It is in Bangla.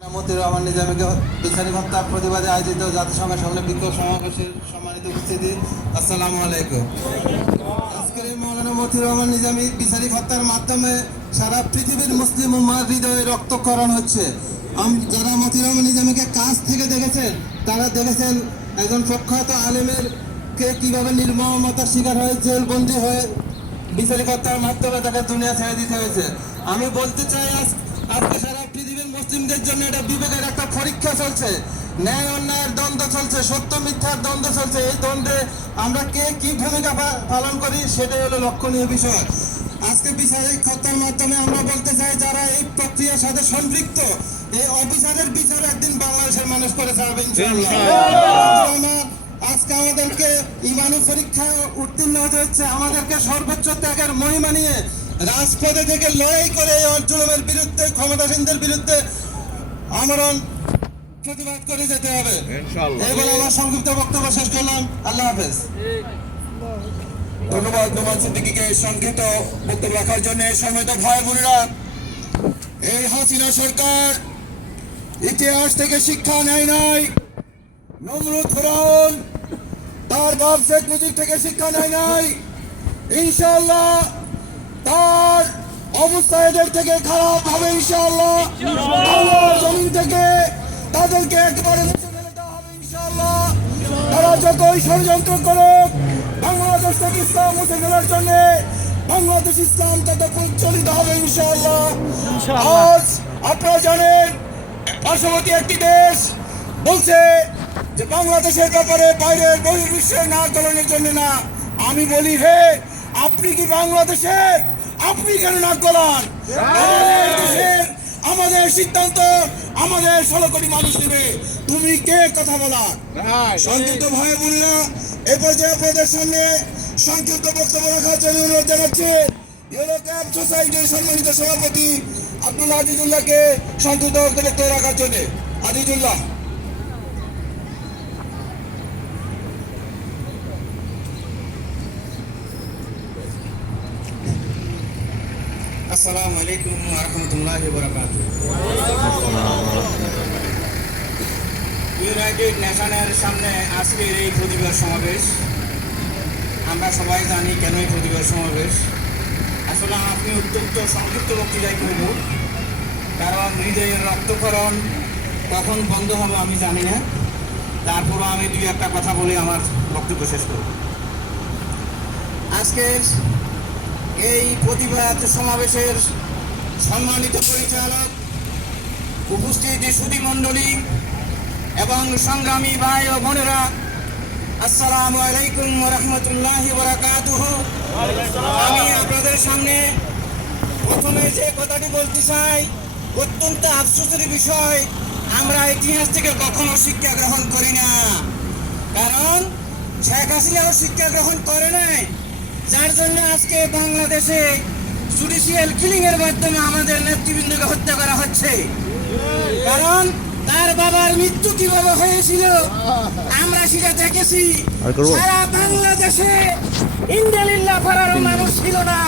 মতিউর রহমান নিজামীকে বিচারিক হত্যার প্রতিবাদে আয়োজিত জাতিসংঘের সামনে বিক্ষোভ সমাবেশের সম্মানিত উপস্থিতি, আসসালামু আলাইকুম। আজকের এই মাওলানা মতিউর রহমান নিজামী বিচারিক হত্যার মাধ্যমে সারা পৃথিবীর মুসলিম উম্মার হৃদয়ে রক্তক্ষরণ হচ্ছে। যারা মতিউর রহমান নিজামীকে কাছ থেকে দেখেছেন তারা দেখেছেন একজন প্রখ্যাত আলেমের কে কীভাবে নির্মমতার শিকার হয়ে জেলবন্দি হয়ে বিচারিক হত্যার মাধ্যমে তাকে দুনিয়া ছেড়ে দিতে হয়েছে। আমি বলতে চাই আজকে সারা পৃথিবীর মুসলিমদের জন্য এটা বিবেকের একটা পরীক্ষা চলছে, ন্যায় অন্যায়ের দ্বন্দ্ব চলছে, সত্য মিথ্যার দ্বন্দ্ব চলছে। এই দ্বন্দ্বে আমরা কে কি ভূমিকা পালন করি সেটাই হলো লক্ষণীয় বিষয়। আজকে বিচারিক হত্যার মাধ্যমে আমরা বলতে চাই যারা এই প্রক্রিয়ার সাথে সম্পৃক্ত, এই অফিসারের বিচার একদিন বাংলাদেশের মানুষ করে ছাড়বে ইনশাআল্লাহ। আজকে আমাদেরকে ইমানি পরীক্ষায় উত্তীর্ণ হতে হচ্ছে, আমাদেরকে সর্বোচ্চ ত্যাগের মহিমা নিয়ে রাজপথে থেকে লড়াই করে এই জুলুমের বিরুদ্ধে, ক্ষমতাসীনদের বিরুদ্ধে আমরণ প্রতিবাদ করে যেতে হবে। এবার আমার সংক্ষিপ্ত বক্তব্য শেষ করলাম। আল্লাহ হাফেজ। ধন্যবাদ নোমান সিদ্দিকীকে সংক্ষিপ্ত বক্তব্য রাখার জন্য। সম্মানিত ভাই বোনেরা, এই হাসিনা সরকার ইতিহাস থেকে শিক্ষা নেয় নাই। নমরুদ ফেরাউন তার বাপ শেখ মুজিব থেকে শিক্ষা নেয় নাই। ইনশাআল্লাহ তার অবস্থা এদের থেকে খারাপ হবে। ইনশাআল্লাহ আল্লাহর জমিন থেকে তাদেরকে একবারে মুছে ফেলে দেওয়া হবে। ইনশাআল্লাহ তারা যতই ষড়যন্ত্র করে বাংলাদেশ থেকে ইসলাম মুছে ফেলার জন্য, বাংলাদেশ ইসলাম তত প্রচলিত হবে। ইনশাআল্লাহ আজ আপনারা জানেন পার্শ্ববর্তী একটি দেশ বলছে যে বাংলাদেশের ব্যাপারে বাইরের বহির্বিশ্বের নাক গলানোর জন্য না। আমি বলি, হে আপনি কি বাংলাদেশের, আপনি কেন নাক গলান? আমাদের দেশের, আমাদের সিদ্ধান্ত আমাদের 16 কোটি মানুষ নেবে, তুমি কে কথা বলার? সংক্ষিপ্ত ভয়ে বললো এ পর্যায়ে আপনাদের সামনে সংক্ষিপ্ত বক্তব্য রাখার জন্য অনুরোধ জানাচ্ছে ইউরোক্যাপ সোসাইটির সম্মানিত সভাপতি আব্দুল আজিজুল্লাহকে সংক্ষিপ্ত বক্তব্য রাখার জন্য। আজিজুল্লাহ। আসসালামু আলাইকুম ওয়া রাহমাতুল্লাহি ওয়া বারাকাতুহু। ইউনাইটেড নেশনের সামনে আজকের এই প্রতিবাদ সমাবেশ, আমরা সবাই জানি কেন এই প্রতিবাদ সমাবেশ। আসলে আপনি অত্যন্ত সংক্ষিপ্ত বক্তৃতায় করব, কারণ হৃদয়ের রক্তক্ষরণ কখন বন্ধ হবে আমি জানি না। তারপরও আমি দুই একটা কথা বলে আমার বক্তব্য শেষ করব। আজকের এই প্রতিবাদ সমাবেশের সম্মানিত পরিচালক, উপস্থিত সুধীমণ্ডলী এবং সংগ্রামী ভাই ও বোনেরা, আসসালামু আলাইকুম ওয়া রাহমাতুল্লাহি ওয়া বারাকাতুহু। আমি আপনাদের সামনে প্রথমে যে কথাটি বলতে চাই, অত্যন্ত আফসোসের বিষয়, আমরা ইতিহাস থেকে কখনো শিক্ষা গ্রহণ করি না। কারণ শেখ হাসিনাও শিক্ষা গ্রহণ করে নাই, যার জন্য আজকে বাংলাদেশে জুডিশিয়াল কিলিং এর মাধ্যমে আমাদের নেতৃবৃন্দকে হত্যা করা হচ্ছে। কারণ তার বাবার মৃত্যু কিভাবে হয়েছিল আমরা সেটা দেখেছি। সারা বাংলাদেশে ইনশাআল্লাহ ফরার মানুষ ছিল না।